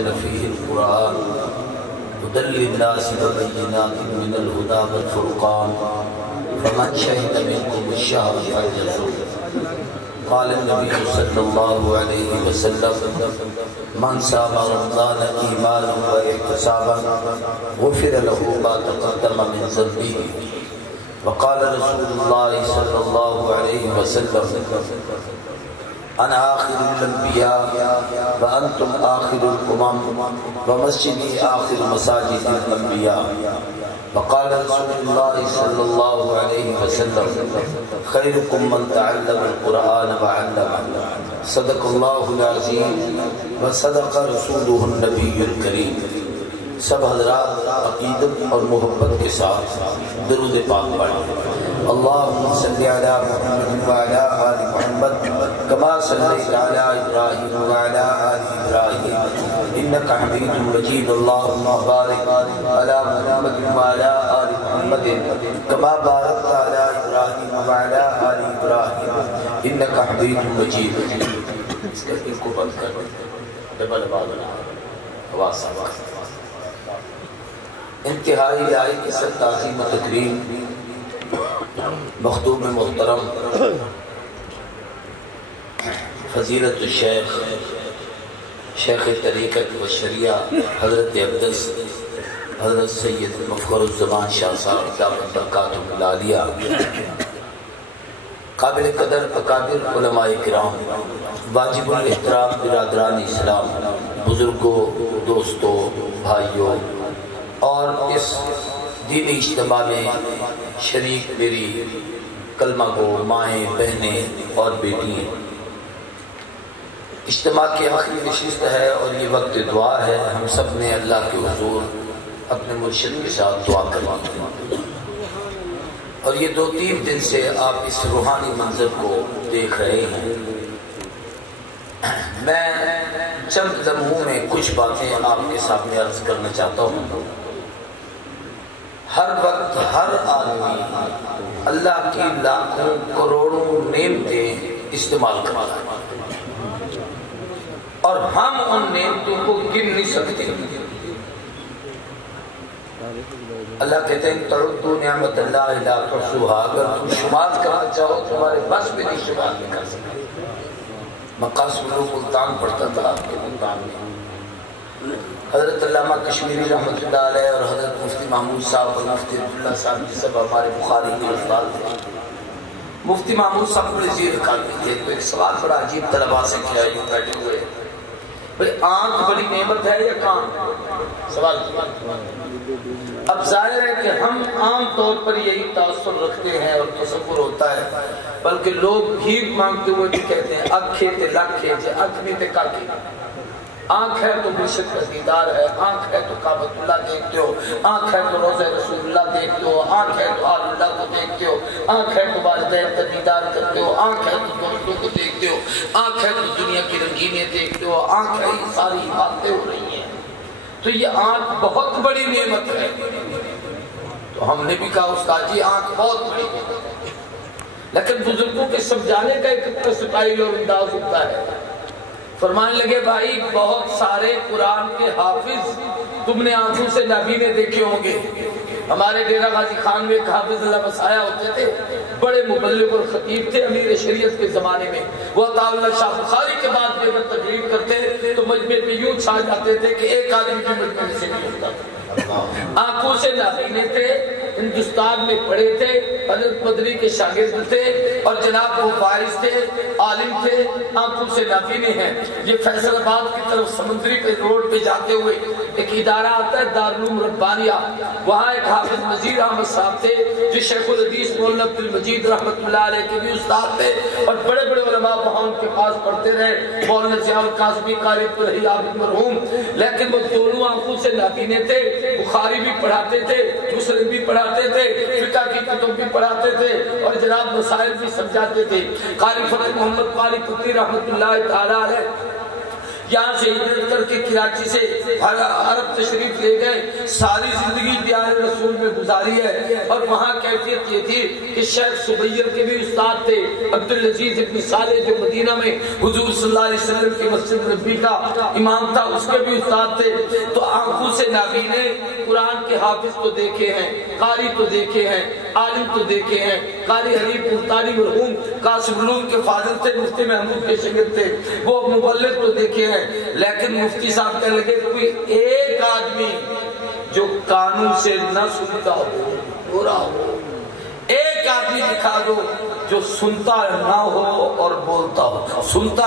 أنزل فيه القرآن هدى للناس وبينات من الهدى والفرقان فمن شهد منكم الشهر فليصم. قال النبي صلى الله عليه وسلم من صام رمضان إيمانا واحتسابا غفر له ما تقدم من ذنبه. وقال رسول الله صلى الله عليه وسلم أنا آخر الأنبياء وأنتم آخر الأمم ومسجدي آخر مساجد الأنبياء. وقال رسول الله صلى الله عليه وسلم خيركم من تعلم القرآن وعلمه. صدق الله العظيم وصدق رسوله النبی الکریم. سب حضرات عقیدت اور محبت کے ساتھ درود پاک پڑھیں. اللہم صلی علی محمد وعلی آل محمد کما صلیت علی ابراہیم وعلی آل ابراہیم انکا حمید مجید. اللہم بارک علی محمد وعلی آل محمد کما بارکت علی ابراہیم وعلی آل ابراہیم انکا حمید مجید. اس کا ان کو بند کر ڈبل آواز آواز انتہائی لائق کی سب تعظیم و تکریم مخدوم محترم فضیلت الشیخ شیخ طریقت و شریعہ حضرت اقدس حضرت سید مفخر الزمان شاہ صاحب دامت برکاتہ العالیہ، قابل قدر اکابر علماء کرام، واجب الاحترام برادران اسلام، بزرگوں، دوستوں، بھائیوں اور اس دینی اجتماع میں شریک میری کلمہ گو مائیں، بہنیں اور بیٹیاں. اجتماع کی آخری نشست ہے اور یہ وقت دعا ہے. ہم سب نے اللہ کے حضور اپنے مرشد کے ساتھ دعا کرنی ہے. اور یہ 2-3 دن سے آپ اس روحانی منظر کو دیکھ رہے ہیں. میں چند لمحوں میں کچھ باتیں آپ کے سامنے عرض کرنا چاہتا ہوں. ہر وقت ہر آدمی اللہ کی لاکھوں کروڑوں نعمتیں استعمال کرتا ہے اور ہم ان نعمتوں کو گن نہیں سکتے. اللہ کہتے ہیں تعدوا نعمت اللہ لا تحصوها. اگر تم شمار کرنا چاہو تمہارے بس بھی نہیں شمار نہیں کر سکتے. مقاصد ملتان پڑھتا تھا آپ کے ملتان میں حضرت علامہ کشمیری رحمۃ اللہ علیہ اور حضرت مفتی محمود صاحب اور مفتی عبداللہ صاحب یہ سب ہمارے بخاری کے استاد تھے. مفتی محمود صاحب بڑے زیر قابل تھے. تو ایک سوال بڑا عجیب طلباء سے کیا یوں بیٹھے ہوئے، بھئی آنکھ بڑی نعمت ہے یا کان؟ سوال. اب ظاہر ہے کہ ہم عام طور پر یہی تاثر رکھتے ہیں اور تصور ہوتا ہے، بلکہ لوگ بھیک مانگتے ہوئے بھی کہتے ہیں اکھے تے لکھے جے اکھ نہیں تے کاکی. آنکھ ہے تو مرشد کا دیدار ہے، آنکھ ہے تو کعبۃ اللہ دیکھتے ہو، آنکھ ہے تو روضہ رسول اللہ دیکھتے ہو، آنکھ ہے تو آل اللہ کو دیکھتے ہو، آنکھ ہے تو والدین کا دیدار کرتے ہو، آنکھ ہے تو دوستوں کو دیکھتے ہو، آنکھ ہے تو دنیا کی رنگینیں دیکھتے ہو، آنکھ ہے یہ ساری باتیں ہو رہی ہیں. تو یہ آنکھ بہت بڑی نعمت ہے. تو ہم نے بھی کہا استاد جی آنکھ بہت بڑی نعمت ہے، لیکن بزرگوں کے سمجھانے کا ایک سٹائل اور انداز ہوتا ہے. فرمانے لگے بھائی بہت سارے قرآن کے حافظ تم نے آنکھوں سے نابینے دیکھے ہوں گے. ہمارے ڈیرہ غازی خان میں ایک حافظ اللہ مسایہ ہوتے تھے، بڑے مبلغ اور خطیب تھے امیر شریعت کے زمانے میں. وہ عطا اللہ شاہ بخاری کے بعد جب تقریر کرتے تو مجمع میں یوں چھا جاتے تھے کہ ایک آدمی بھی مجمع سے نہیں ہوتا تھا. آنکھوں سے نابینے تھے، ہندوستان میں پڑھے تھے، حضرت مدنی کے شاگرد تھے اور جناب وہ فائز تھے، عالم تھے، آنکھوں سے نابینے ہیں. یہ فیصل آباد کی طرف سمندری پہ روڈ پہ جاتے ہوئے ایک ادارہ آتا ہے دارالعلوم ربانیہ. وہاں ایک حافظ نذیر احمد صاحب تھے جو شیخ الحدیث مولانا عبد المجید رحمۃ اللہ علیہ کے بھی استاد تھے اور بڑے بڑے علماء وہاں ان کے پاس پڑھتے رہے. مولانا ضیاء القاسمی قاری الہی عابد مرحوم. لیکن وہ دونوں آنکھوں سے نابینے تھے. بخاری بھی پڑھاتے تھے، مسلم بھی پڑھاتے تھے، فقہ کی کتب بھی پڑھاتے تھے اور جناب مسائل بھی سمجھاتے تھے. قاری فتح محمد قاری پتری رحمۃ اللہ تعالی علیہ یہاں سے ہجرت کر کے کراچی سے عرب تشریف لے گئے، ساری زندگی دیار رسول میں گزاری ہے، اور وہاں کیفیت یہ تھی کہ شیخ سبیر کے بھی استاد تھے، عبدالعزیز ابن صالح جو مدینہ میں حضور صلی اللہ علیہ وسلم کی مسجد نبوی کا امام تھا، اس کے بھی استاد تھے۔ تو آنکھوں سے نابینے قرآن کے حافظ تو دیکھے ہیں، قاری تو دیکھے ہیں، عالم تو دیکھے ہیں، قاری حبیب ملتانی مرحوم قاسم علوم کے فاضل تھے، مفتی محمود کے شاگرد تھے، وہ مبلغ تو دیکھے ہیں، لیکن مفتی صاحب کہنے لگے کوئی ایک آدمی جو قانون سے نہ سنتا ہو، برا ہو، ایک آدمی دکھا دو جو سنتا نہ ہو اور بولتا ہو۔ سنتا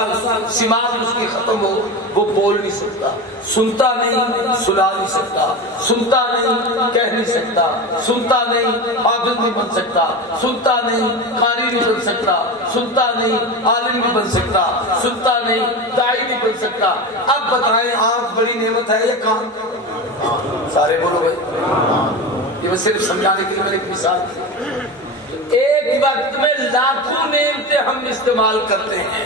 سماعت اس کی ختم ہو، وہ بول نہیں سکتا، سنتا نہیں سنا نہیں سکتا، سنتا نہیں کہہ نہیں سکتا، سنتا نہیں حافظ نہیں بن سکتا، سنتا نہیں قاری نہیں بن سکتا، سنتا نہیں عالم نہیں بن سکتا، سنتا نہیں داعی نہیں بن سکتا۔ اب بتائیں آنکھ بڑی نعمت ہے یا کان؟ سارے بولو بھائی، یہ میں صرف سمجھانے کے لیے میں نے ایک مثال دی۔ ایک وقت میں لاکھوں نعمتیں ہم استعمال کرتے ہیں،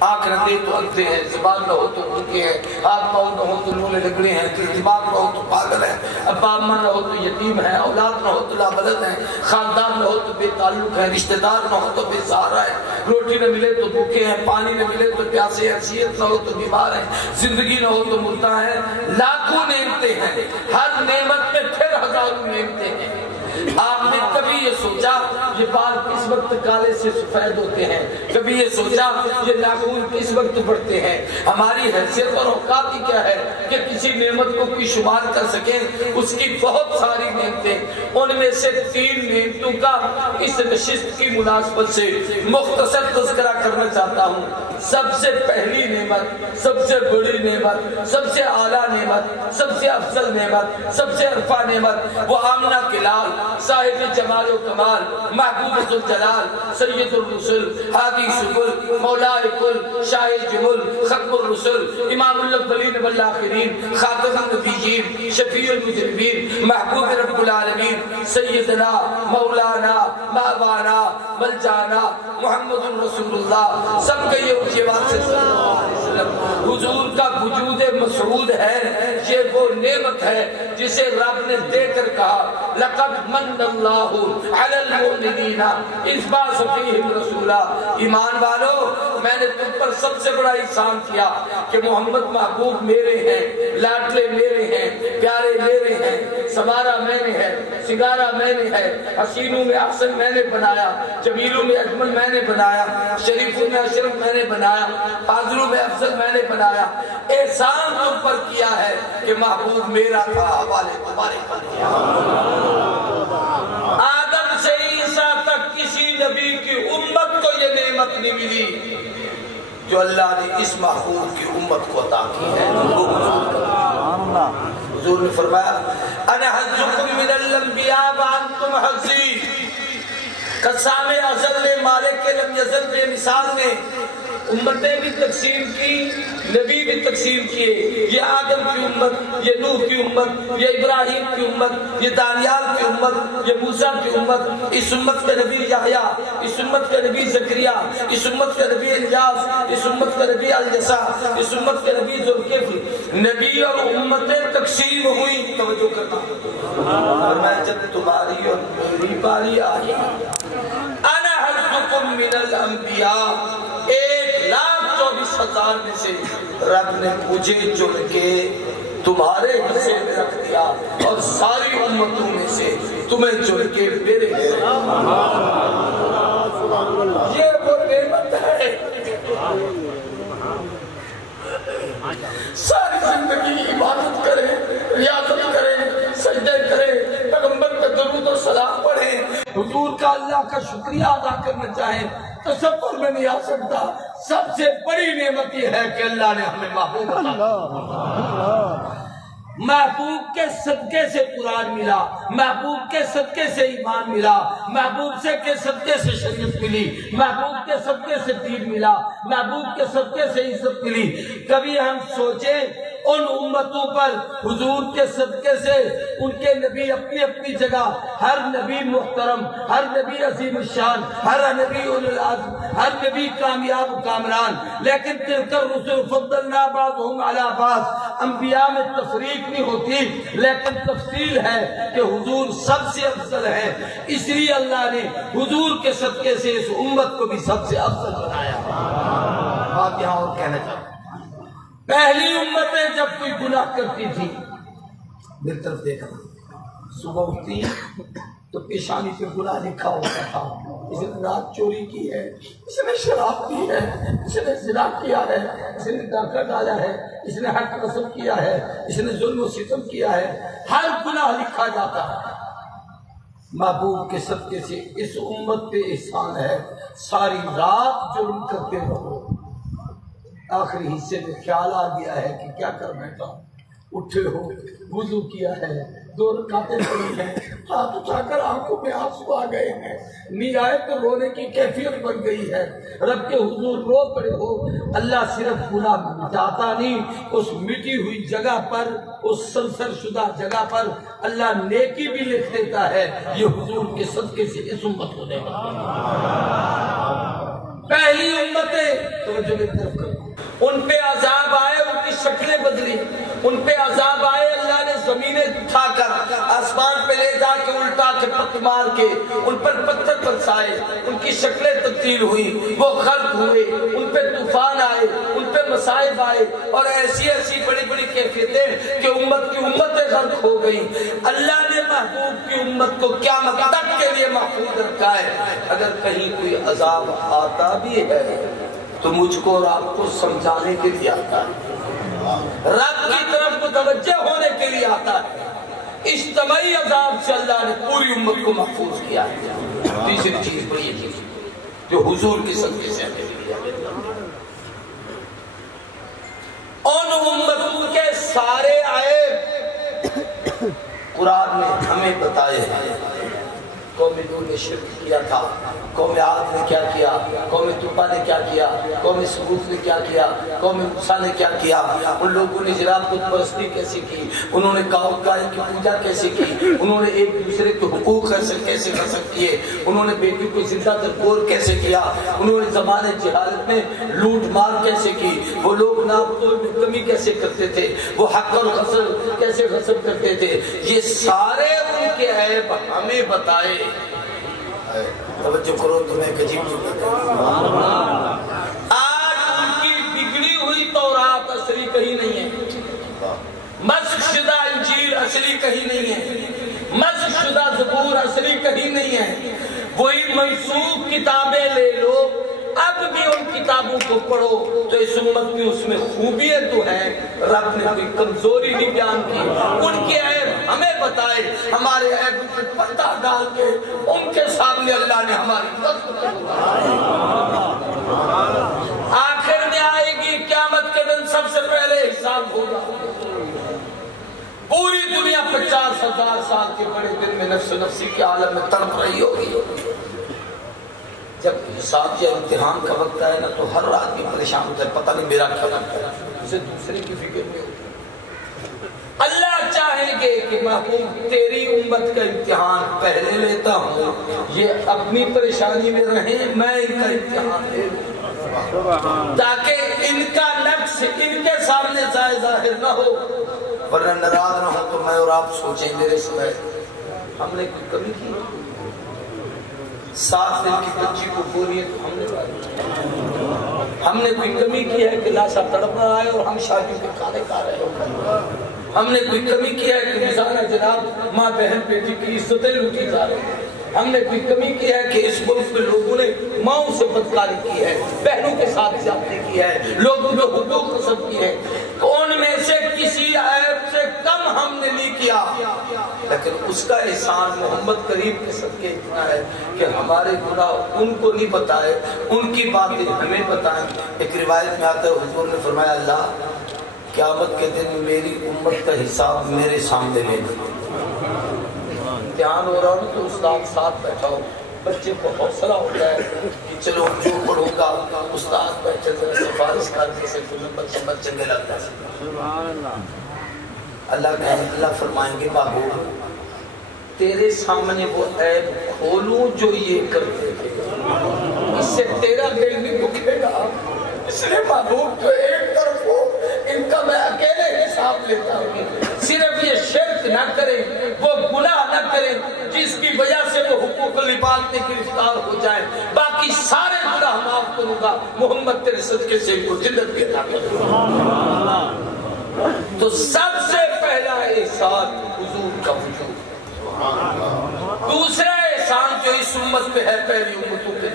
آنکھ رکھے تو اندھے ہیں، زبان نہ ہو تو بھوکے ہیں، ہاتھ پاؤں نہ ہو تو لولے لگڑے ہیں، دماغ نہ ہو تو پاگل ہیں، ابا اماں نہ ہو تو یتیم ہیں، اولاد نہ ہو تو لابلد ہیں، خاندان نہ ہو تو بے تعلق ہیں، رشتہ دار نہ ہو تو بے سہارا ہیں، روٹی نہ ملے تو بھوکے ہیں، پانی نہ ملے تو پیاسے ہیں، حیثیت نہ ہو تو بیمار ہیں، زندگی نہ ہو تو مردہ ہیں۔ لاکھوں نعمتیں ہیں، ہر نعمت میں پھر ہزاروں نعمتیں ہیں۔ آپ نے کبھی یہ سوچا یہ بال کس وقت کالے سے سفید ہوتے ہیں؟ کبھی یہ سوچا یہ ناخن کس وقت بڑھتے ہیں؟ ہماری حیثیت اور اوقات ہی کیا ہے کہ کسی نعمت کو کوئی شمار کر سکیں؟ اس کی بہت ساری نعمتیں، ان میں سے 3 نعمتوں کا اس نشست کی مناسبت سے مختصر تذکرہ کرنا چاہتا ہوں۔ سب سے پہلی نعمت، سب سے بڑی نعمت، سب سے اعلیٰ نعمت، سب سے افضل نعمت، سب سے عرفہ نعمت، وہ آمنہ کے لال، صاحب جمال و کمال، محبوب ذوالجلال، سید الرسل، ہادی سبل، مولا کل، شاہ جمل، ختم الرسل، امام الاولین والآخرین، خاتم النبیین، شفیع المذنبین، محبوب رب العالمین، سیدنا مولانا ماوانا ملجانا محمد رسول اللہ۔ سب کے یہ بات سے صلی اللہ علیہ وسلم حضور کا وجود مسعود ہے، یہ وہ نعمت ہے جسے رب نے دے کر کہا لقد من اللہ علی المؤمنین اذ بعث فیہم رسولا۔ ایمان والو، میں نے تم پر سب سے بڑا احسان کیا کہ محمد محبوب میرے ہیں، لاڈلے میرے ہیں، پیارے میرے ہیں، سوارا میں نے ہے، سنگارا میں نے ہے، حسینوں میں احسن میں نے بنایا، جمیلوں میں اجمل میں نے بنایا، شریفوں میں اشرف میں نے بنایا، فاضلوں میں افضل میں نے بنایا۔ احسان تم پر کیا ہے کہ محبوب میرا تھا، حوالے تمہارے پر کیا۔ آدم سے عیسیٰ تک کسی نبی کی امت کو یہ نعمت نہیں ملی جو اللہ نے اس محبوب کی امت کو عطا کی ہے۔ حضور نے فرمایا انا حظکم من الانبیاء وانتم حظی۔ قسام ازل نے، مالک لم یزل بے مثال نے امتیں بھی تقسیم کی، نبی بھی تقسیم کیے۔ یہ آدم کی امت، یہ نوح کی امت، یہ ابراہیم کی امت، یہ دانیال کی امت، یہ موسیٰ کی امت، اس امت کے نبی یحییٰ، اس امت کے نبی زکریا، اس امت کے نبی الیاس، اس امت کے نبی الیسع، اس امت کے نبی ذوالکفل۔ نبی اور امتیں تقسیم ہوئی، توجہ کرنا، اور میں جب تمہاری اور میری باری آئی انا حظکم من الانبیاء، 1,24,000 میں سے رب نے مجھے چن کے تمہارے حصے میں رکھ دیا اور ساری امتوں میں سے تمہیں چن کے میرے حصے میں۔ یہ وہ نعمت ہے۔ ساری زندگی عبادت کریں، ریاضت کریں، سجدے کریں، پیغمبر کا درود و سلام پڑھیں، حضور کا اللہ کا شکریہ ادا کرنا چاہیں، تصور میں نہیں آ سکتا۔ سب سے بڑی نعمت یہ ہے کہ اللہ نے ہمیں محبوب محبوب کے صدقے سے قرآن ملا، محبوب کے صدقے سے ایمان ملا، محبوب کے صدقے سے شریعت ملی، محبوب کے صدقے سے دین ملا، محبوب کے صدقے سے عزت ملی۔ کبھی ہم سوچیں ان امت امتوں پر حضور کے صدقے سے ان کے نبی اپنی اپنی جگہ، ہر نبی محترم، ہر نبی عظیم الشان، ہر نبی اولو العزم، ہر نبی کامیاب و کامران، لیکن تلک الرسل فضلنا بعضهم علی بعض، انبیاء میں تفریق نہیں ہوتی لیکن تفصیل ہے کہ حضور سب سے افضل ہے، اس لیے اللہ نے حضور کے صدقے سے اس امت کو بھی سب سے افضل بنایا۔ بات یہاں اور کہنا چاہتا ہوں، پہلی امتیں جب کوئی گناہ کرتی تھی میری طرف دیکھا، صبح اٹھتی تو پیشانی پہ گناہ لکھا ہوتا تھا، اس نے رات چوری کی ہے، اس نے شراب پی ہے، اس نے زنا کیا ہے، اس نے ڈاکہ ڈالا ہے، اس نے حق غصب کیا ہے، اس نے ظلم و ستم کیا ہے، ہر گناہ لکھا جاتا ہے۔ محبوب کے صدقے سے اس امت پہ احسان ہے، ساری رات جرم کرتے رہو، آخری حصے میں خیال آ گیا ہے کہ کیا کر بیٹھا ہوں، اٹھے ہو، وضو کیا ہے، 2 رکعتیں پڑھی ہیں، ہاتھ اٹھا کر آنکھوں میں آنسو آ گئے ہیں، نہیں آئے تو رونے کی کیفیت بن گئی ہے، رب کے حضور رو پڑے ہو، اللہ صرف گناہ مٹاتا نہیں، اس مٹی ہوئی جگہ پر، اس سلسل شدہ جگہ پر اللہ نیکی بھی لکھ دیتا ہے، یہ حضور کے صدقے سے اس امت کو دے گا۔ پہلی امتیں توجہ کی طرف کرو، ان پہ عذاب آئے، ان کی شکلیں بدلی، ان پہ عذاب آئے، اللہ نے زمینیں اٹھا کر آسمان پہ لے جا کے الٹا کے پتھر مار کے ان پر پتھر برسائے، ان کی شکلیں تبدیل ہوئی، وہ غرق ہوئے، ان پہ طوفان آئے، ان پہ مصائب آئے، اور ایسی ایسی بڑی بڑی کیفیتیں کہ امت کی امتیں غرق ہو گئی۔ اللہ نے محبوب کی امت کو قیامت تک کے لیے محفوظ رکھا ہے۔ اگر کہیں کوئی عذاب آتا بھی ہے تو مجھ کو اور آپ کو سمجھانے کے لیے آتا ہے، رب کی طرف متوجہ ہونے کے لیے آتا ہے۔ اجتماعی عذاب سے اللہ نے پوری امت کو محفوظ کیا ہے۔ تیسری چیز بڑی چیز جو حضور کی صدقے سے ہمیں ملی، ان امتوں کے سارے عیب قرآن نے ہمیں بتائے ہیں۔ قوم نوح نے شرک کیا تھا، قوم عاد نے کیا کیا، قوم طوبا نے کیا کیا، قوم سمود نے کیا کیا، قوم موسیٰ نے کیا کیا، ان لوگوں نے جناب بت پرستی کیسے کی، انہوں نے کاؤ گائے کی پوجا کیسے کی، انہوں نے ایک دوسرے کے حقوق کیسے غصب کیے، انہوں نے بیٹی کو زندہ درگور کیسے کیا، انہوں نے زمانے جہالت میں لوٹ مار کیسے کی، وہ لوگ نابطول میں کمی کیسے کرتے تھے، وہ حق اور غصب کیسے غصب کرتے تھے، یہ سارے ان کے عیب ہمیں بتائے۔ توجہ کرو، تمہیں ایک عجیب چیز آج ان کی بگڑی ہوئی تورات اصلی کہیں نہیں ہے، مسخ شدہ انجیل اصلی کہیں نہیں ہے، مسخ شدہ زبور اصلی کہیں نہیں ہے، وہی منسوخ کتابیں لے لو، اب بھی ان کتابوں کو پڑھو تو اس امت کی اس میں خوبیاں تو ہیں، رب نے کوئی کمزوری نہیں بیان کی، ان کے عیب ہمیں بتائے، ہمارے عیب پہ پردہ ڈال کے ان کے سامنے اللہ نے ہماری مدد آخر میں آئے گی قیامت کے دن، سب سے پہلے حساب ہوگا، پوری دنیا 50,000 سال کے بڑے دن میں نفس نفسی کے عالم میں تڑپ رہی ہوگی۔ جب حساب یا امتحان کا وقت آئے نا تو ہر آدمی پریشان ہوتا ہے، پتہ نہیں میرا کیا وقت ہے، اسے دوسرے کی فکر میں ہوتی ہے۔ اللہ چاہیں گے کہ محبوب تیری امت کا امتحان پہلے لیتا ہوں، یہ اپنی پریشانی میں رہیں، میں ان کا امتحان لے لوں تاکہ ان کا نقص ان کے سامنے ظاہر نہ ہو، ورنہ ناراض نہ ہو تو میں اور آپ سوچیں میرے سمے ہم نے کوئی کمی کی، 7 دن کی بچی کو بولی ہے تو ہم نے بات، ہم نے کوئی کمی کی ہے کہ لاشا تڑپ رہا ہے اور ہم شادی کے کھانے کھا رہے ہیں، ہم نے کوئی کمی کیا ہے کہ میزانہ جناب ماں بہن بیٹی کی عزتیں لوٹی جا رہی ہیں، ہم نے کوئی کمی کی ہے کہ اس ملک میں لوگوں نے ماؤں سے بدکاری کی ہے، بہنوں کے ساتھ زیادتی کی ہے، لوگوں کے حقوق غصب کی ہے، ان میں سے کسی عیب سے کم ہم نے نہیں کیا، لیکن اس کا احسان محمد کریم کے صدقے اتنا ہے کہ ہمارے گناہ ان کو نہیں بتائے، ان کی باتیں ہمیں بتائیں۔ ایک روایت میں آتا ہے حضور نے فرمایا اللہ قیامت کے دن میری امت کا حساب میرے سامنے لے لے، امتحان ہو رہا ہوں تو استاد ساتھ بیٹھا ہو، بچے کو حوصلہ ہوتا ہے کہ چلو جو پڑھوں گا استاد بیٹھے ذرا سفارش کر کے سے تمہیں بچے چنگے لگتا ہے، اللہ فرمائیں گے محبوب تیرے سامنے وہ عیب کھولوں جو یہ کرتے تھے، اس سے تیرا دل نہیں دکھے گا، اس لیے محبوب تو ایک طرف ہو، ان کا میں اکیلے حساب لیتا ہوں، صرف یہ شرک نہ کریں، وہ گناہ نہ کریں جس کی وجہ سے وہ حقوق العباد میں گرفتار ہو جائیں، باقی سارے گناہ معاف کروں گا، محمد تیرے صدقے سے ان کو جنت کی عطا کروں۔ تو سب سے پہلا احسان حضور کا وجود، دوسرا احسان جو اس امت پہ ہے پہلی امتوں پہ،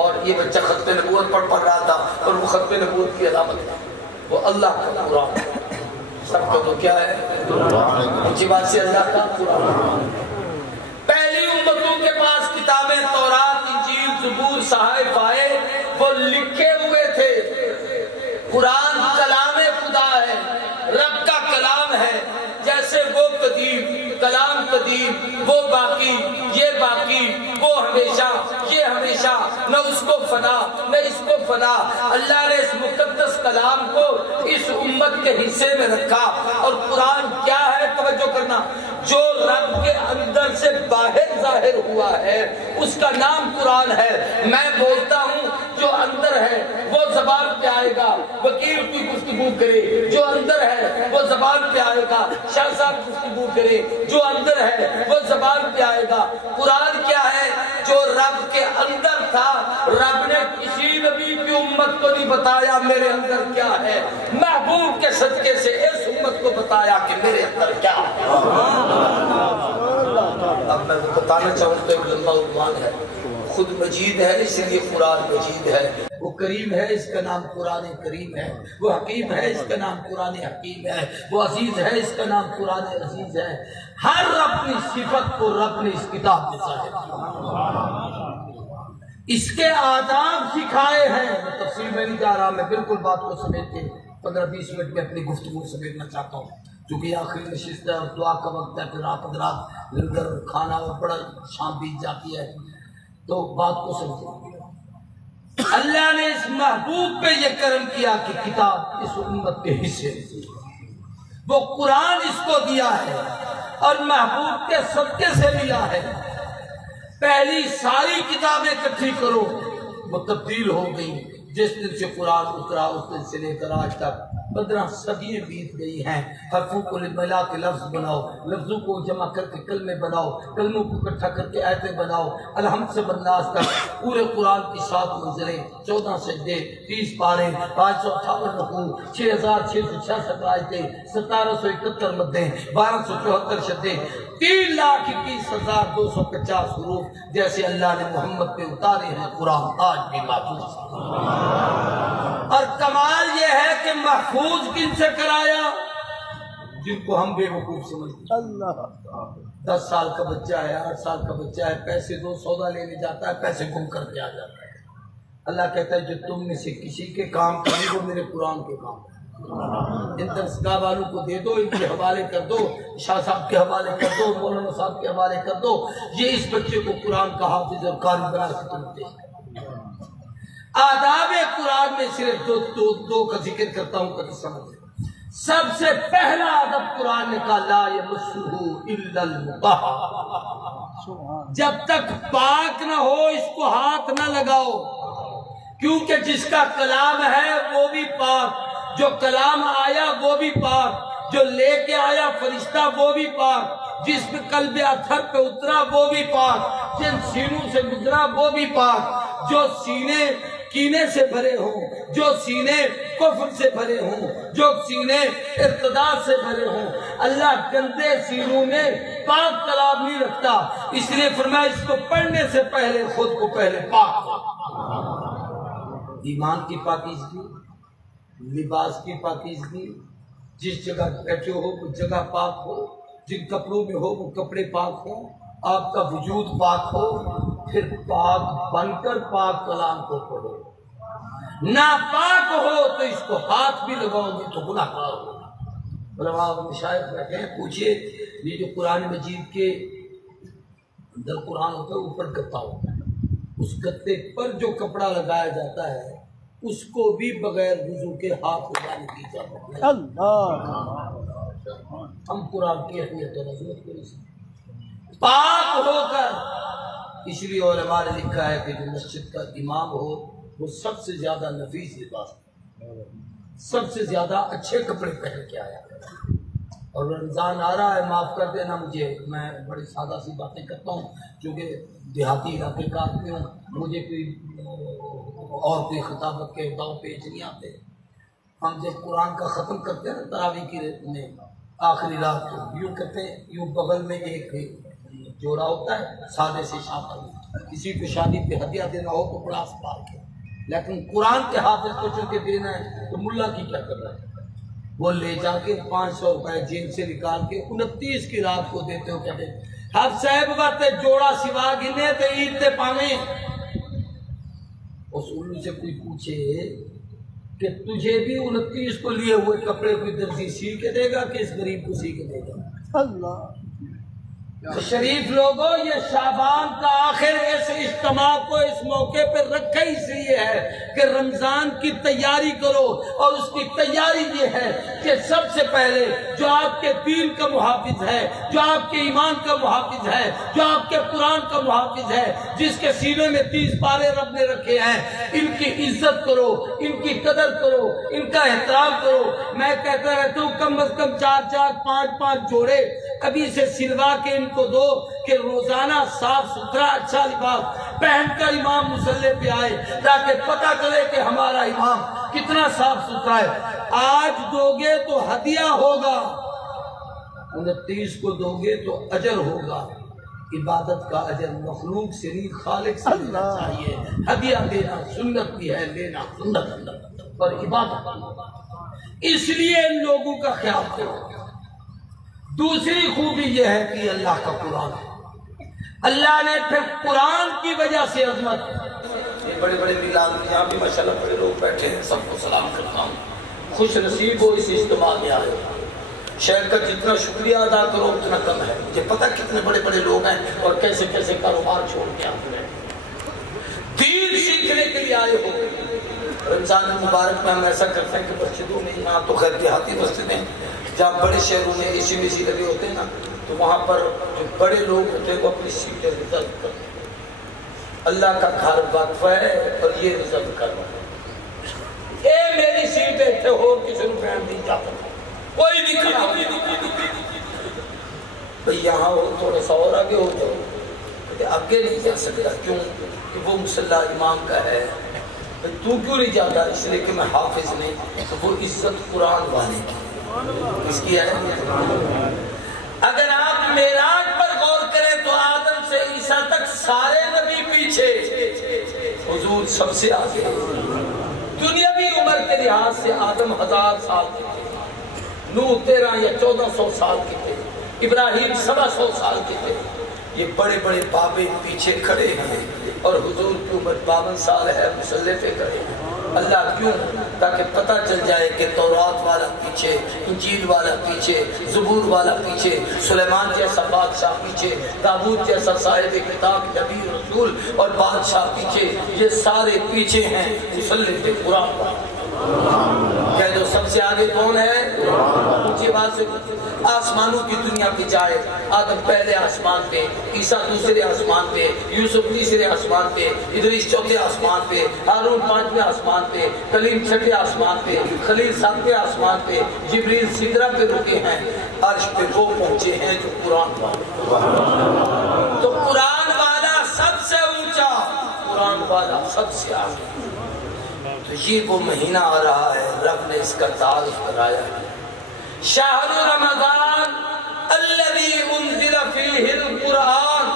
اور یہ بچہ ختم نبوت پڑھ رہا تھا اور وہ ختم نبوت کی علامت ہے وہ اللہ کا قرآن، سب کو تو کیا ہے اونچی بات سے اللہ کا قرآن۔ پہلی امتوں کے پاس کتابیں تورات، انجیل، زبور، صحائف آئے، وہ لکھے ہوئے تھے۔ قرآن کلام خدا ہے، رب کا کلام ہے، جیسے وہ قدیم، کلام قدیم، وہ باقی، یہ باقی، وہ ہمیشہ، یہ ہمیشہ، نہ اس کو فنا نہ اس کو فنا۔ اللہ نے اس مقدس کلام کو اس امت کے حصے میں رکھا، اور قرآن کیا ہے توجہ کرنا، جو رب کے اندر سے باہر ظاہر ہوا ہے اس کا نام قرآن ہے۔ میں بولتا ہوں جو اندر ہے وہ زبان پہ آئے گا، وکیل کوئی گفتگو کرے جو اندر ہے وہ زبان پہ آئے گا، شاہ صاحب گفتگو کرے جو اندر ہے وہ زبان پہ آئے گا۔ قرآن کیا ہے؟ جو رب کے اندر تھا، رب نے کسی نبی کی امت کو نہیں بتایا میرے اندر کیا ہے، محبوب کے صدقے سے اس امت کو بتایا کہ میرے اندر کیا ہے۔ اب میں بتانا چاہوں تو ایک لمبا عنوان ہے، خود مجید ہے اس لیے قرآن مجید ہے، وہ کریم ہے اس کا نام قرآن کریم ہے، وہ حکیم ہے اس کا نام قرآن حکیم ہے، وہ عزیز ہے اس کا نام قرآن عزیز ہے۔ ہر اپنی صفت کو رب نے اس کتاب میں ظاہر کیا، اس کے آداب سکھائے ہیں۔ تفصیل میں نہیں جا رہا، میں بالکل بات کو سمیٹ کے 15-20 منٹ میں اپنی گفتگو سمیٹنا چاہتا ہوں، کیونکہ یہ آخری نشست ہے اور دعا کا وقت ہے، پھر رات رات لنگر کھانا اور بڑا شام بیت جاتی ہے، تو بات کو سمجھیں۔ اللہ نے اس محبوب پہ یہ کرم کیا کہ کتاب اس امت کے حصے وہ قرآن اس کو دیا ہے اور محبوب کے صدقے سے ملا ہے۔ پہلی ساری کتابیں اکٹھی کرو وہ تبدیل ہو گئی، جس دن سے قرآن اترا اس دن سے لے کر آج تک 15 صدیاں بیت گئی ہیں۔ حرفوں کو ملا کے لفظ بناؤ، لفظوں کو جمع کر کے کلمے بناؤ، کلموں کو اکٹھا کر کے آیتیں بناؤ، الحمد سے بالناس تک پورے قرآن کی 7 منزلیں، 14 سجدے، 30 پارے، 558 رکوع، 6666 آیتیں، 1771 مدیں، 1274 شدیں، 3,21,250 حروف، جیسے اللہ نے محمد پہ اتارے ہیں قرآن آج بھی محفوظ ہے۔ اور کمال یہ ہے کہ محفوظ کن سے کرایا؟ جن کو ہم بے وقوف سمجھتے ہیں۔ 10 سال کا بچہ ہے، 8 سال کا بچہ ہے، پیسے دو سودا لینے جاتا ہے، پیسے گم کر کے آ جاتا ہے۔ اللہ کہتا ہے جو تم میں سے کسی کے کام کریں وہ میرے قرآن کے کام، ان درسگاہ والوں کو دے دو، ان کے حوالے کر دو، شاہ صاحب کے حوالے کر دو، مولانا صاحب کے حوالے کر دو، یہ اس بچے کو قرآن کا حافظ اور قاری بنا کے تم دے۔ آداب قرآن میں صرف دو کا ذکر کرتا ہوں کہ سمجھ۔ سب سے پہلا ادب قرآن نے کہا لا یمسہ الا المطہر، جب تک پاک نہ ہو اس کو ہاتھ نہ لگاؤ، کیونکہ جس کا کلام ہے وہ بھی پاک، جو کلام آیا وہ بھی پاک، جو لے کے آیا فرشتہ وہ بھی پاک، جس پہ قلب اطہر پہ اترا وہ بھی پاک، جن سینوں سے گزرا وہ بھی پاک، جو سینے کینے سے بھرے ہوں، جو سینے کفر سے بھرے ہوں، جو سینے ارتداد سے بھرے ہوں، اللہ گندے سینوں میں پاک کلام نہیں رکھتا، اس لیے فرمایا اس کو پڑھنے سے پہلے خود کو پہلے پاک ہو۔ ایمان کی پاکیزگی، لباس کی پاکیزگی، جس جگہ بیٹھے ہو وہ جگہ پاک ہو، جن کپڑوں میں ہو وہ کپڑے پاک ہو، آپ کا وجود پاک ہو، پھر پاک بن کر پاک کلام کو پڑھو۔ ناپاک ہو تو اس کو ہاتھ بھی لگاؤ گے تو گناہ گار ہو۔ علماء و مشائخ بیٹھے ہیں، پوچھئے یہ جو قرآن مجید کے اندر قرآن ہوتا ہے اوپر گتا ہوتا ہے، اس گتے پر جو کپڑا لگایا جاتا ہے اس کو بھی بغیر وضو کے ہاتھ اٹھانے کی اجازت ہے۔ ہم قرآن کی اہمیت اور عظمت کو نہیں سمجھتے پاک ہو کر. اس لیے علماء نے لکھا ہے کہ جو مسجد کا امام ہو وہ سب سے زیادہ نفیس لباس، سب سے زیادہ اچھے کپڑے پہن کے آیا. اور رمضان آ رہا ہے، معاف کر دینا مجھے، میں بڑی سادہ سی باتیں کرتا ہوں کیونکہ دیہاتی علاقے کا آدمی ہوں، مجھے کوئی اور کوئی خطابت کے داؤ پیچ نہیں آتے. ہم جب قرآن کا ختم کرتے ہیں نا تراویح کی میں آخری رات کو، یوں کہتے ہیں، یوں بغل میں ایک جوڑا ہوتا ہے سادے سے شاپر، کسی کو شادی پہ ہدیہ دینا ہو تو بڑا اسپار کے، لیکن قرآن کے حافظ کو چونکہ دینا ہے تو ملا کی کیا کر رہا ہے، وہ لے جا کے 500 روپے جیب سے نکال کے 29 کی رات کو دیتے ہو. کہتے ہر صاحب بات جوڑا سوا گنے تو عید تے پاویں. اس الو سے کوئی پوچھے کہ تجھے بھی 29 کو لیے ہوئے کپڑے کوئی درزی سی کے دے گا کہ اس غریب کو سی کے دے گا؟ اللہ شریف لوگوں، یہ شعبان کا آخر اس اجتماع کو اس موقع پہ رکھا اس لیے ہے کہ رمضان کی تیاری کرو، اور اس کی تیاری یہ ہے کہ سب سے پہلے جو آپ کے دین کا محافظ ہے، جو آپ کے ایمان کا محافظ ہے، جو آپ کے قرآن کا محافظ ہے، جس کے سینے میں 30 پارے رب نے رکھے ہیں، ان کی عزت کرو، ان کی قدر کرو، ان کا احترام کرو. میں کہتا رہتا ہوں کم از کم 4-4 5-5 جوڑے ابھی سے سلوا کے ان کو دو کہ روزانہ صاف ستھرا اچھا لباس پہن کر امام مصلی پہ آئے، تاکہ پتہ چلے کہ ہمارا امام کتنا صاف ستھرا ہے. آج دو گے تو ہدیہ ہوگا، 29 کو دو گے تو اجر ہوگا. عبادت کا اجر مخلوق سے نہیں خالق سے لینا چاہیے. ہدیہ دینا سنت بھی ہے، لینا سنت، پر عبادت. اس لیے ان لوگوں کا خیال کرو. دوسری خوبی یہ ہے کہ اللہ کا قرآن ہے. اللہ نے پھر قرآن کی وجہ سے عظمت. یہ بڑے بڑے میلاد یہاں بھی ماشاءاللہ بڑے لوگ بیٹھے ہیں، سب کو سلام کرتا ہوں. خوش نصیب ہو اس اجتماع میں آئے. شہر کا جتنا شکریہ ادا کرو اتنا کم ہے. مجھے پتہ کتنے بڑے بڑے لوگ ہیں اور کیسے کیسے کاروبار چھوڑ کے آتے ہیں، دین سیکھنے کے لیے آئے ہو. رمضان المبارک میں ہم ایسا کرتے ہیں کہ مسجدوں میں، یہاں تو خیر دیہاتی مسجدیں جہاں بڑے شہروں میں اے سی لگے ہوتے ہیں نا، تو وہاں پر جو بڑے لوگ ہوتے ہیں وہ اپنی سیٹیں ریزرو کرتے ہیں. اللہ کا گھر وقف ہے اور یہ ریزرو کرنا ہے. اے میری سیٹ اتنے ہو کسی نے بیٹھ دی جاتا کوئی نہیں کھڑا بھئی یہاں ہو تھوڑا سا اور آگے ہو جاؤ. آگے نہیں جا سکتا کیوں کہ وہ مصلی امام کا ہے. تو کیوں نہیں جاتا؟ اس لیے کہ میں حافظ نہیں. تو وہ عزت قرآن والے کی اس کی ہے. اگر آپ معراج پر غور کریں تو آدم سے عیسیٰ تک سارے نبی پیچھے، حضور سب سے آگے. دنیاوی عمر کے لحاظ سے آدم 1000 سال کے تھے، نوح 13 یا 1400 سال کے تھے، ابراہیم 125 سال کے تھے. یہ بڑے بڑے بابے پیچھے کھڑے ہیں اور حضور کی عمر 52 سال ہے، مصلی پہ کھڑے ہیں. اللہ کیوں؟ تاکہ پتہ چل جائے کہ تورات والا پیچھے، انجیل والا پیچھے، زبور والا پیچھے، سلیمان جیسا بادشاہ پیچھے، داؤد جیسا صاحب کتاب نبی رسول اور بادشاہ پیچھے. یہ سارے پیچھے ہیں مصلی پہ قرآن پر. کہہ دو سب سے آگے کون ہے؟ اونچی بات سے. آسمانوں کی دنیا پہ جائے، آدم پہلے آسمان پہ، عیسیٰ دوسرے آسمان پہ، یوسف تیسرے آسمان پہ، ادریس چوتھے آسمان پہ، ہارون 5ویں آسمان پہ، کلیم 6ویں آسمان پہ، خلیل 7ویں آسمان پہ، جبریل سدرہ پہ رکے ہیں. عرش پہ وہ پہنچے ہیں جو قرآن والا. تو قرآن والا سب سے اونچا، قرآن والا سب سے آگے. تو یہ وہ مہینہ آ رہا ہے، رب نے اس کا تعارف کرایا ہے. شہر رمضان الذی انزل فیہ القرآن.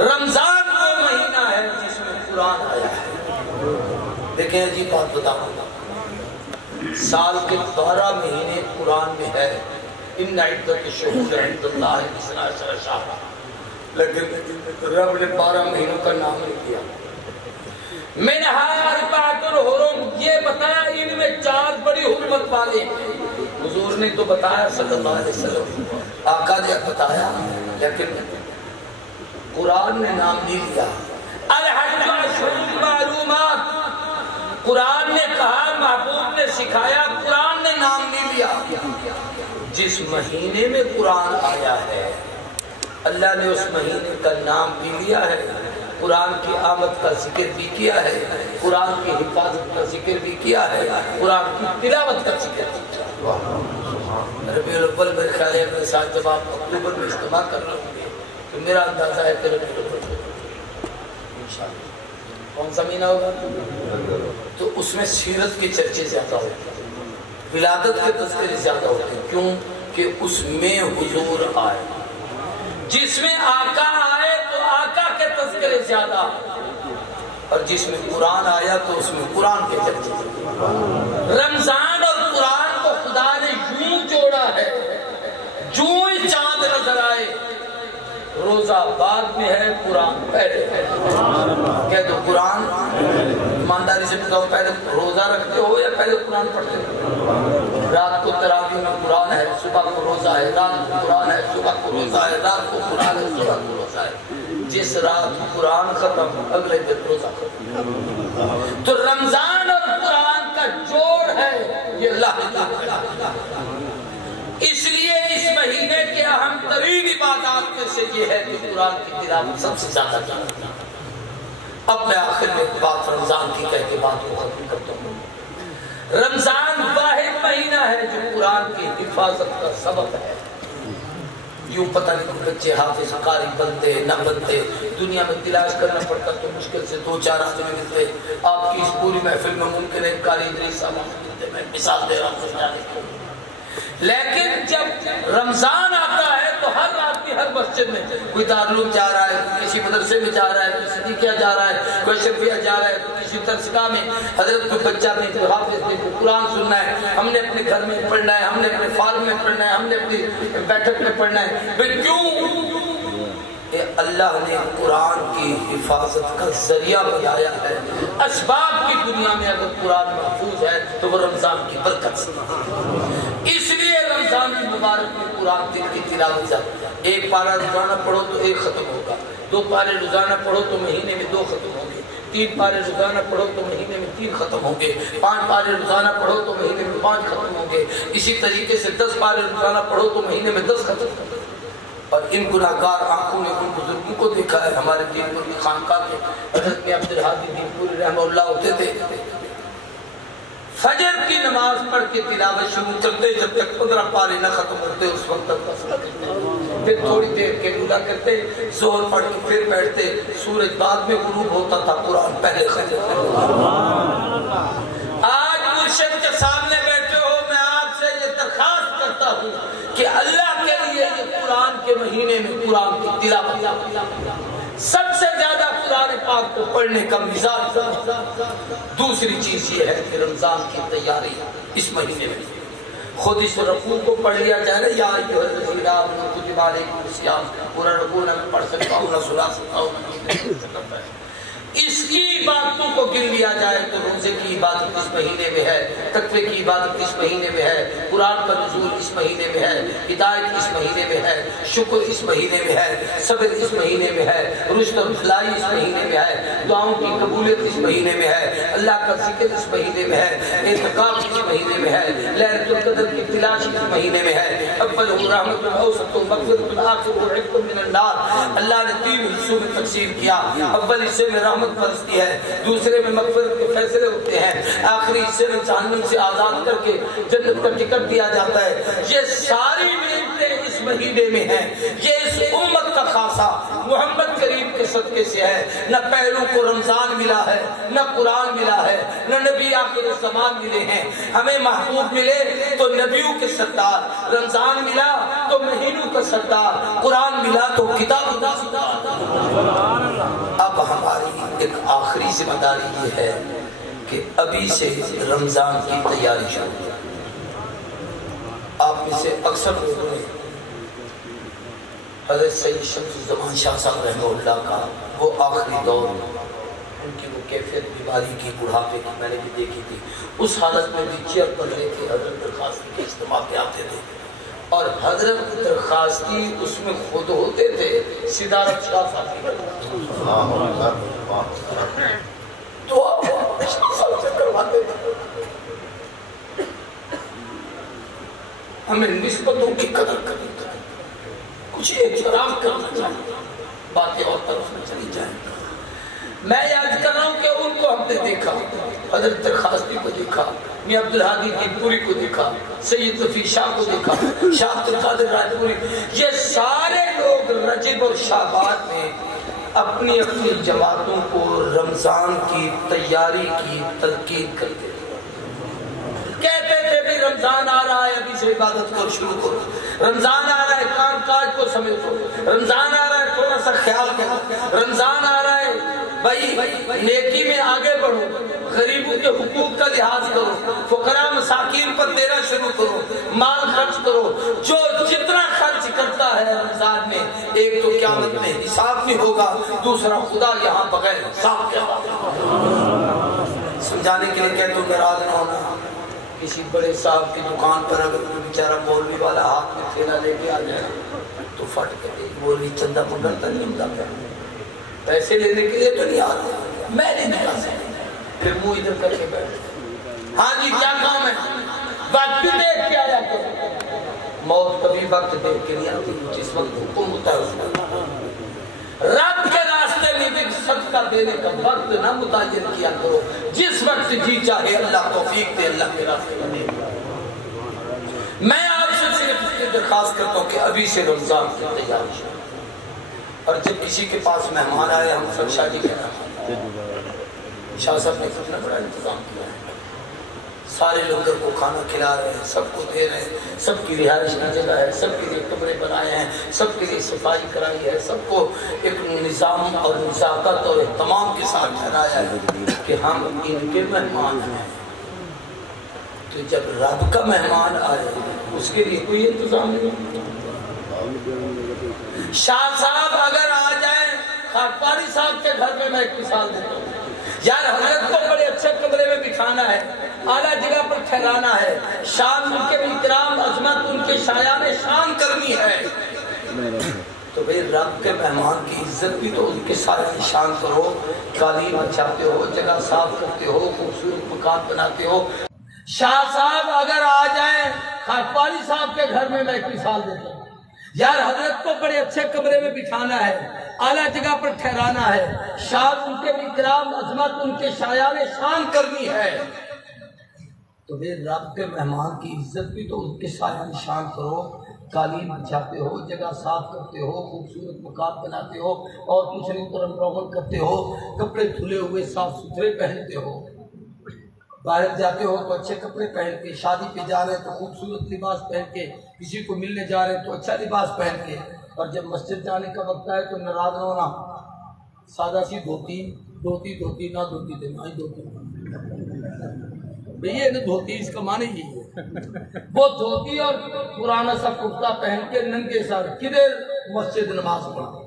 رمضان وہ مہینہ ہے جس میں قرآن آیا ہے. دیکھیں عجیب بات بتاؤں گا، سال کے 12 مہینے قرآن میں ہے. ان عدت الشہور عند اللہ 12 شہرا، لیکن رب نے 12 مہینوں کا نام نہیں دیا. منہا اربعۃ حرم، یہ بتایا ان میں 4 بڑی حرمت والے. حضور نے تو بتایا صلی اللہ علیہ وسلم، آقا نے بتایا، لیکن قرآن نے نام نہیں لیا. الحج اشہر معلومات، قرآن نے کہا، محبوب نے سکھایا، قرآن نے نام نہیں لیا. جس مہینے میں قرآن آیا ہے اللہ نے اس مہینے کا نام بھی لیا ہے، قرآن کی آمد کا ذکر بھی کیا ہے، قرآن کی حفاظت کا ذکر بھی کیا ہے، قرآن کی تلاوت کا ذکر بھی کیا ہے۔ ربیع الاول میرے خیال ہے اپنے ساتھ جب آپ اکتوبر میں اجتماع کر رہے ہوں گے تو میرا اندازہ ہے کہ ربیع الاول انشاءاللہ کون سا مہینہ ہوگا؟ تو اس میں سیرت کے چرچے زیادہ ہوتے ہیں، ولادت کے تذکرے زیادہ ہوتے ہیں، کیوں کہ اس میں حضور آئے، جس میں آقا آئے تو آقا کے تذکرے زیادہ، اور جس میں قرآن آیا تو اس میں قرآن کے چرچے زیادہ۔ رمضان اور قرآن کو خدا نے یوں جوڑا ہے، یوں ہی چاند نظر آئے، روزہ بعد میں ہے قرآن پہلے ہے۔ کہہ دو قرآن، ایمانداری سے بتاؤ پہلے روزہ رکھتے ہو یا پہلے قرآن پڑھتے ہو؟ رات کو تراویح میں قرآن ہے، صبح کو روزہ ہے، رات کو قرآن ہے، صبح کو روزہ ہے، رات کو قرآن ہے، صبح کو روزہ ہے۔ جس رات قرآن ختم اگلے دن روزہ ختم۔ تو رمضان اور قرآن کا جوڑ ہے یہ اللہ نے، اس لیے اس مہینے کے اہم ترین عبادات میں سے یہ ہے کہ قرآن کی تلاوت سب سے زیادہ کی۔ اب میں آخر میں ایک بات رمضان کی کہہ کے بات کو ختم کرتا ہوں۔ رمضان واحد مہینہ ہے جو قرآن کی حفاظت کا سبب ہے۔ یوں پتہ نہیں بچے حافظ قاری بنتے نہ بنتے، دنیا میں تلاش کرنا پڑتا تو مشکل سے 2-4 آدمی ملتے۔ آپ کی اس پوری محفل میں ممکن ہے قاری ادریس صاحب ملتے، میں مثال دے رہا ہوں۔ لیکن جب رمضان آتا ہے تو ہر آدمی ہر مسجد میں، کوئی دارالعلوم جا رہا ہے، کوئی کسی مدرسے میں جا رہا ہے، کوئی صدیقیہ جا رہا ہے، کوئی شفیہ جا رہا ہے، کوئی کسی درسگاہ میں حضرت کوئی بچہ میں کوئی حافظ میں کوئی قرآن سننا ہے، ہم نے اپنے گھر میں پڑھنا ہے، ہم نے اپنے فارم میں پڑھنا ہے، ہم نے اپنی بیٹھک میں پڑھنا ہے۔ پھر کیوں؟ اللہ نے قرآن کی حفاظت کا ذریعہ بنایا ہے۔ اسباب کی دنیا میں اگر قرآن محفوظ ہے تو وہ رمضان کی برکت سے، اس لیے رمضان المبارک میں قرآن دل کی تلاوت جاتی ہے۔ ایک پارہ روزانہ پڑھو تو ایک ختم ہوگا، 2 پارے روزانہ پڑھو تو مہینے میں 2 ختم ہوں گے، 3 پارے روزانہ پڑھو تو مہینے میں 3 ختم ہوں گے، 5 پارے روزانہ پڑھو تو مہینے میں 5 ختم ہوں گے، اسی طریقے سے 10 پارے روزانہ پڑھو تو مہینے میں 10 ختم ہوں گے۔ اور ان گناہگار آنکھوں نے ان بزرگوں کو دیکھا ہے۔ ہمارے دین پور کی خانقاہ میں حضرت میں عبدالحادی دین پوری رحمہ اللہ ہوتے تھے، فجر کی نماز پڑھ کے تلاوت شروع کرتے، جب تک 15 پارے نہ ختم ہوتے اس وقت تک فصلہ کرتے، پھر تھوڑی دیر کے رولا کرتے، ظہر پڑھ کے پھر بیٹھتے، سورج بعد میں غروب ہوتا تھا، قرآن پہلے ختم ہوتا۔ آج مرشد کے سامنے بیٹھے ہو، میں آپ سے یہ درخواست کرتا ہوں کہ اللہ کے لیے یہ قرآن کے مہینے میں قرآن کی تلاوت، سب سے زیادہ قرآن پاک کو پڑھنے کا مزاج۔ دوسری چیز یہ ہے کہ رمضان کی تیاری اس مہینے میں خود اس رکوع کو پڑھ لیا جائے نا، یا ایھا الذین آمنوا کتب علیکم الصیام، پورا رکوع نہ پڑھ سکتا ہوں نہ سنا سکتا ہوں، اس کی عبادتوں کو گر لیا جائے تو روزے کی عبادت اس مہینے میں ہے، تقوی کی عبادت اس مہینے میں ہے، قرآن کا نزول اس مہینے میں ہے، ہدایت اس مہینے میں ہے، شکر اس مہینے میں ہے، صبر اس مہینے میں ہے، رشد اور بھلائی اس مہینے میں ہے، دعاؤں کی قبولیت اس مہینے میں ہے، اللہ کا ذکر اس مہینے میں ہے، اعتکاف اس مہینے میں ہے، لیلۃ القدر کی تلاش اس مہینے میں ہے۔ اول رحمت اوسط مغفرۃ آخر عتق من النار، اللہ نے 3 حصوں میں تقسیم کیا۔ اول حصے میں رحمت برستی ہے، دوسرے میں مغفرت کے فیصلے ہوتے ہیں، آخری حصے میں جہنم سے آزاد کر کے جنت کا ٹکٹ دیا جاتا ہے۔ یہ ساری نعمتیں اس مہینے میں ہیں، یہ اس امت کا خاصہ محمد کریم کے صدقے سے ہے۔ نہ پہلو کو رمضان ملا ہے، نہ قرآن ملا ہے، نہ نبی آخر زمان ملے ہیں۔ ہمیں محبوب ملے تو نبیوں کے سردار، رمضان ملا تو مہینوں کا سردار، قرآن ملا تو کتابوں کا سردار۔ اب ہماری ایک آخری ذمہ داری یہ ہے کہ ابھی سے رمضان کی تیاری شروع ہے۔ آپ میں سے اکثر لوگوں نے حضرت سید شمس الزمان شاہ صاحب رحمہ اللہ کا وہ آخری دور، ان کی وہ کیفیت بیماری کی، بڑھاپے کی میں نے بھی دیکھی تھی، اس حالت میں بھی چیئر پر لے کے حضرت درخواستی کے اجتماع پہ آتے تھے، اور حضرت درخواستی اس میں خود ہوتے تھے، صدارت شاہ صاحب تو سب سے کرواتے تھے۔ ہمیں نسبتوں کی قدر کرنی چاہیے، کچھ احترام کرنا چاہیے، باتیں اور طرف میں چلی جائیں۔ میں یاد کر رہا ہوں کہ ان کو ہم نے دیکھا، حضرت خاصی کو دیکھا، میاں عبدالحادی پوری کو دیکھا، سید رفیع شاہ کو دیکھا، شاہ عبد القادر رائے پوری، یہ سارے لوگ رجب اور شعبان میں اپنی اپنی جماعتوں کو رمضان کی تیاری کی تلقین کرتے تھے، کہتے تھے بھی رمضان آ رہا ہے، ابھی سے عبادت کو شروع کرو، رمضان آ رہا ہے کام کاج کو سمیٹو، رمضان آ رہا ہے تھوڑا سا خیال کرو، رمضان آ رہا ہے بھائی نیکی میں آگے بڑھو، غریبوں کے حقوق کا لحاظ کرو، فقراء مساکین پر دینا شروع کرو، مال خرچ کرو، جو جتنا خرچ کرتا ہے رمضان میں، ایک تو قیامت میں حساب نہیں ہوگا، دوسرا خدا یہاں بغیر حساب کے سمجھانے کے لیے کہتے ہو ناراض نہ ہونا۔ کسی بڑے صاحب کی دکان پر اگر کوئی بیچارہ مولوی والا ہاتھ میں تھیلا لے کے آ جائے تو فٹ کے ایک مولوی چندہ پکڑتا نہیں ہوتا، پیسے لینے کے لیے تو نہیں آتا، میں نہیں دکھا سکتا، پھر منہ ادھر کر کے بیٹھ، ہاں جی کیا کام ہے، وقت دیکھ کے آیا کرو، موت کبھی وقت دیکھ کے نہیں آتی، جس وقت حکم ہوتا ہے اس وقت، رب کے راستے میں بھی صدقہ دینے کا وقت نہ متعین کیا کرو، جس وقت جی چاہے اللہ توفیق دے، اللہ کے راستے میں دے۔ میں آپ سے صرف اس کی درخواست کرتا ہوں کہ ابھی سے رمضان کی تیاری شروع، اور جب کسی کے پاس مہمان آئے ہم سب شاہ جی کہنا، شاہ صاحب نے کتنا بڑا انتظام کیا ہے، سارے لنگر کو کھانا کھلا رہے ہیں، سب کو دے رہے ہیں، سب کی رہائش کی جگہ ہے، سب کے لیے کمرے بنائے ہیں، سب کے لیے صفائی کرائی ہے، سب کو ایک نظام اور نزاکت اور اہتمام کے ساتھ ٹھہرایا ہے کہ ہم ان کے مہمان ہیں۔ تو جب رب کا مہمان آئے اس کے لیے کوئی انتظام نہیں۔ شاہ صاحب اگر آ جائیں، خاکپاری صاحب کے گھر میں ایک مثال دیتا ہوں، یار حضرت کو بڑے اچھے کمرے میں بٹھانا ہے، اعلیٰ جگہ پر ٹھہرانا ہے، شان ان کے اکرام عظمت ان کے شایان شان کرنی ہے، تو بھئی رب کے مہمان کی عزت بھی تو ان کے سایہ شان کرو، قالین بچھاتے ہو، جگہ صاف کرتے ہو، خوبصورت مکان بناتے ہو۔ شاہ صاحب اگر آ جائیں، خاکپاری صاحب کے گھر میں ایک مثال دیتا ہوں، یار حضرت کو بڑے اچھے کمرے میں بٹھانا ہے، اعلیٰ جگہ پر ٹھہرانا ہے، شان ان کے اکرام عظمت ان کے شایان شان کرنی ہے، تو پھر رب کے مہمان کی عزت بھی تو ان کے سایہ شان کرو، قالین بچھاتے ہو، جگہ صاف کرتے ہو، خوبصورت مکان بناتے ہو، اور دوسرے کرم روغن کرتے ہو، کپڑے دھلے ہوئے صاف ستھرے پہنتے ہو، باہر جاتے ہو تو اچھے کپڑے پہن کے، شادی پہ جا رہے ہیں تو خوبصورت لباس پہن کے، کسی کو ملنے جا رہے ہیں تو اچھا لباس پہن کے، اور جب مسجد جانے کا وقت آئے تو ناراض نہ ہونا، سادہ سی دھوتی نہ دھوتی یہ نہ دھوتی، اس کا معنی ہی ہے وہ دھوتی اور پرانا سا کرتا پہن کے ننگے سر کدھر مسجد نماز پڑھتے۔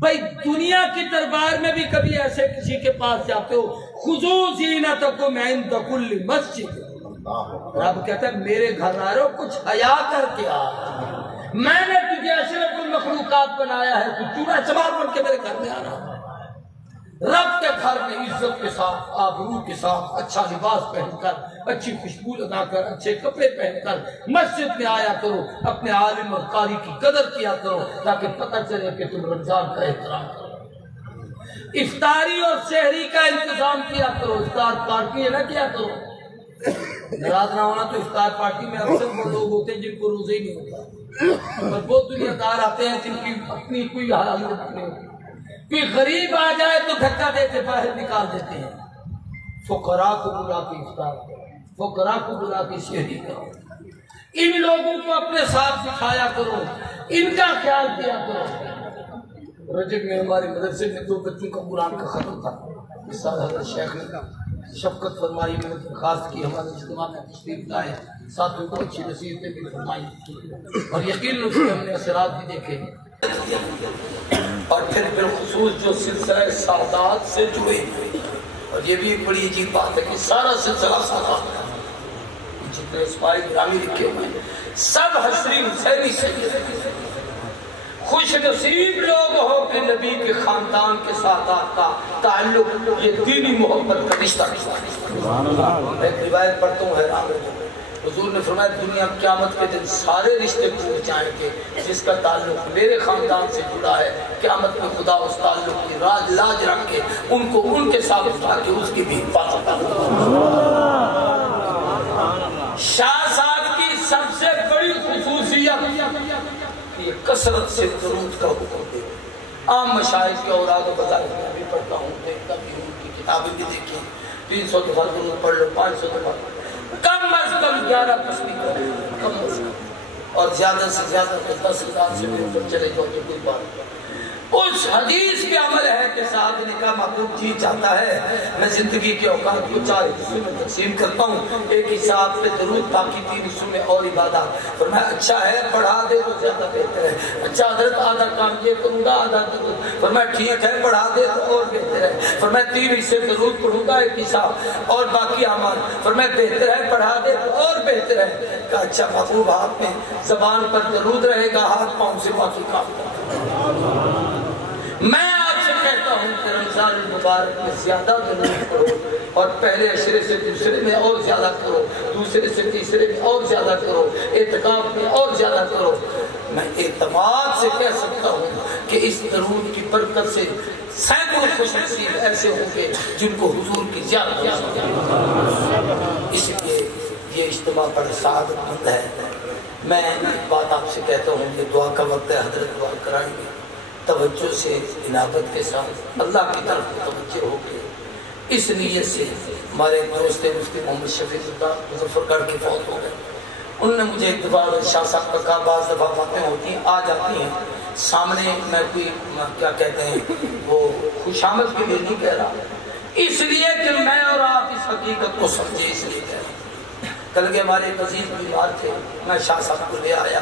بھائی دنیا کی دربار میں بھی کبھی ایسے کسی کے پاس جاتے ہو، خُذُوا زِینَتَکُمْ عِندَ کُلِّ مسجد، رب کہتا ہے میرے گھر آ رہے ہو کچھ حیا کر کے آ، میں نے تجھے اشرف المخلوقات بنایا ہے، تو چورا چمار بن کے میرے گھر میں آ رہا ہے۔ رب کے گھر میں عزت کے ساتھ، آبرو کے ساتھ، اچھا لباس پہن کر، اچھی خوشبو لگا کر، اچھے کپڑے پہن کر مسجد میں آیا کرو، اپنے عالم اور قاری کی قدر کیا کرو، تاکہ پتہ چلے کہ تم رمضان کا احترام کرو۔ افطاری اور سحری کا انتظام کیا کرو، افطار پارٹی نہ کیا کرو۔ ناراض نہ ہونا، تو افطار پارٹی میں اکثر وہ لوگ ہوتے ہیں جن کو روزے ہی نہیں ہوتا، اور وہ دنیا دار آتے ہیں جن کی اپنی کوئی حالت نہیں ہوتی، کوئی غریب آ جائے تو دھکا دے کے باہر نکال دیتے ہیں۔ فقراء کو بلا کے افطار کرو، فقراء کو بلا کے سحری کرو، ان لوگوں کو اپنے ساتھ سکھایا کرو، ان کا خیال کیا کرو۔ رجب میں ہمارے مدرسے میں 2 بچوں کا قرآن کا ختم تھا، اس سال حضرت شیخ نے شفقت فرمائی، میں نے درخواست کی ہمارے اجتماع میں تشریف لائے، ساتھیوں کو اچھی نصیحتیں بھی فرمائی، اور یقین اس کے ہم نے اثرات بھی دیکھے۔ اور پھر بالخصوص جو سلسلہ سعادات سے جڑے ہوئے، اور یہ بھی ایک بڑی عجیب بات ہے کہ سارا سلسلہ سعادات کا جتنے اسماعی گرامی لکھے ہوئے ہیں سب حسری حسینی سے، خوش نصیب لوگ ہو کہ نبی کے خاندان کے ساتھ آپ کا تعلق یہ دینی محبت کا رشتہ۔ میں ایک روایت پڑھتا ہوں، حیران رہتا ہوں، حضور نے فرمایا دنیا قیامت کے دن سارے رشتے ٹوٹ جائیں گے، جس کا تعلق میرے خاندان سے جڑا ہے قیامت میں خدا اس تعلق کی لاج رکھ کے ان کو ان کے ساتھ اٹھا کے اس کی بھی حفاظت شاہ صاحب کی سب سے بڑی خصوصیت یہ کثرت سے درود کا حکم دے۔ عام مشاہد کے اوراد و بزائر میں بھی پڑھتا ہوں، دیکھتا بھی ہوں، کی کتابیں بھی دیکھیں، 300 دفعہ درود پڑھ لو، 500 دفعہ، کم از کم 11 تسبیح کرو، کم از کم، اور زیادہ سے زیادہ تو 10,000 سے بھی اوپر چلے جاؤ تو کوئی بات نہیں۔ اس حدیث پہ عمل ہے کہ صاحب نے کہا محبوب جی چاہتا ہے میں زندگی کے اوقات کو 4 حصوں میں تقسیم کرتا ہوں، ایک حصہ آپ پہ درود، باقی 3 حصوں میں اور عبادات۔ فرمایا اچھا ہے بڑھا دے تو زیادہ بہتر ہے۔ اچھا حضرت آدھا کام یہ کروں گا آدھا درود۔ فرمایا ٹھیک ہے بڑھا دے تو اور بہتر ہے۔ فرمایا 3 حصے درود پڑھوں گا، 1 حصہ اور باقی اعمال۔ فرمایا بہتر ہے بڑھا دے تو اور بہتر ہے۔ کہا اچھا محبوب ہاتھ میں زبان پر درود رہے گا، ہاتھ پاؤں سے باقی کام کریں۔ میں آپ سے کہتا ہوں کہ رمضان المبارک میں زیادہ درود پڑھو، اور پہلے عشرے سے دوسرے میں اور زیادہ کرو، دوسرے سے تیسرے میں اور زیادہ کرو، اعتکاف میں اور زیادہ کرو۔ میں اعتماد سے کہہ سکتا ہوں کہ اس درود کی برکت سے سینکڑوں خوش نصیب ایسے ہوں گے جن کو حضور کی زیادہ اس لیے یہ اجتماع بڑا سعادت مند ہے۔ میں ایک بات آپ سے کہتا ہوں کہ دعا کا وقت ہے، حضرت دعا کرائیں گے توجہ سے، عنابت کے ساتھ اللہ کی طرف توجہ ہو کے، اس نیت سے۔ ہمارے دوست مفتی محمد شفیق اللہ مظفر گڑھ کے فوت ہو گئے، انہوں نے مجھے ایک دفعہ شاہ صاحب کا کہا بعض دفعہ باتیں ہوتی ہیں آ جاتی ہیں سامنے، میں کوئی کیا کہتے ہیں وہ خوشامد کے لیے نہیں کہہ رہا، اس لیے کہ میں اور آپ اس حقیقت کو سمجھے، اس لیے کہہ رہا ہوں۔ کل کے ہمارے ایک عزیز بیمار تھے، میں شاہ صاحب کو لے آیا،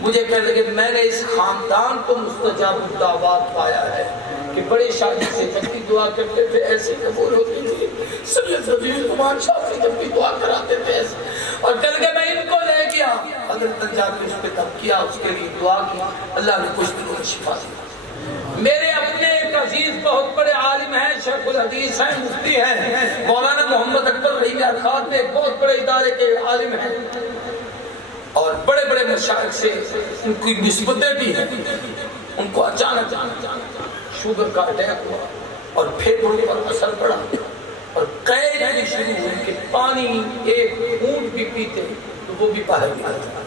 مجھے کہنے لگے میں نے اس خاندان کو مستجاب الدعوات پایا ہے کہ بڑے شادی سے جب بھی دعا کرتے تھے ایسے قبول ہوتی تھی، سید رضی عمان شاہ سے جب بھی دعا کراتے تھے ایسے، اور کل کے میں ان کو لے گیا حضرت تک جا کے اس پہ دب کیا، اس کے لیے دعا کی، اللہ نے کچھ دنوں میں شفا دی۔ میرے اپنے ایک عزیز بہت بڑے عالم ہیں، شیخ الحدیث ہیں، مفتی ہیں، مولانا محمد اکبر رحیم ارخاد میں ایک بہت بڑے ادارے کے عالم ہیں، اور بڑے بڑے مشائخ سے ان کی نسبتیں بھی ہیں۔ ان کو اچانک شوگر کا اٹیک ہوا اور پھیپھڑوں پر اثر پڑا، اور قید بھی شروع ہوئی کہ پانی ایک گھونٹ بھی پیتے تو وہ بھی باہر نکلتا۔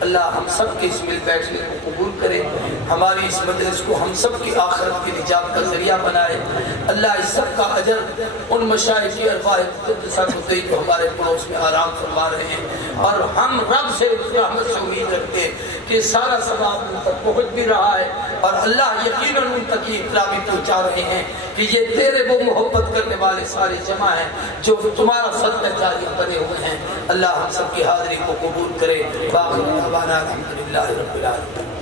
اللہ ہم سب کے اس مل بیٹھنے کو قبول کرے، ہماری اس مجلس کو ہم سب کی آخرت کی نجات کا ذریعہ بنائے۔ اللہ اس سب کا اجر ان مشائخ کی ارواح مقدسہ کو دے جو ہمارے پڑوس میں آرام فرما رہے ہیں، اور ہم رب سے رحمت سے امید رکھتے ہیں کہ سارا ثواب ان تک پہنچ بھی رہا ہے، اور اللہ یقیناً ان تک یہ اطلاع بھی پہنچا رہے ہیں کہ یہ تیرے وہ محبت کرنے والے سارے جمع ہیں جو تمہارا صدقہ جاری بنے ہوئے ہیں۔ اللہ ہم سب کی حاضری کو قبول کرے۔ باقی الحمدللہ رب العالمین۔